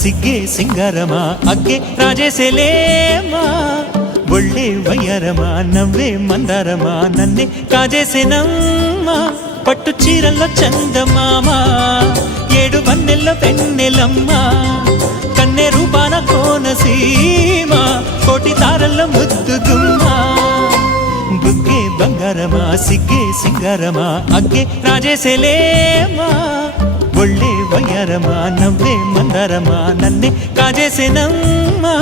సిగ్గే సింగారమా అగ్గే రాజేసేలేమా ఒళ్ళే వయ్యారమా నవ్వే మందారమా నన్నే కాజేసేనమ్మా పట్టు చీరల్లో చందమామా ఏడు వన్నెల్లో పెన్నెలమ్మా కన్నె రూపాన కోనసీమ కోటి తారల్లో ముద్దుగుమ్మా బుగ్గే బంగారమా సిగ్గే సింగారమా అగ్గే రాజేసేలేమా ఒళ్ళే వయ్యారమా నవ్వే మందారమా నన్నే కాజేసేనమ్మా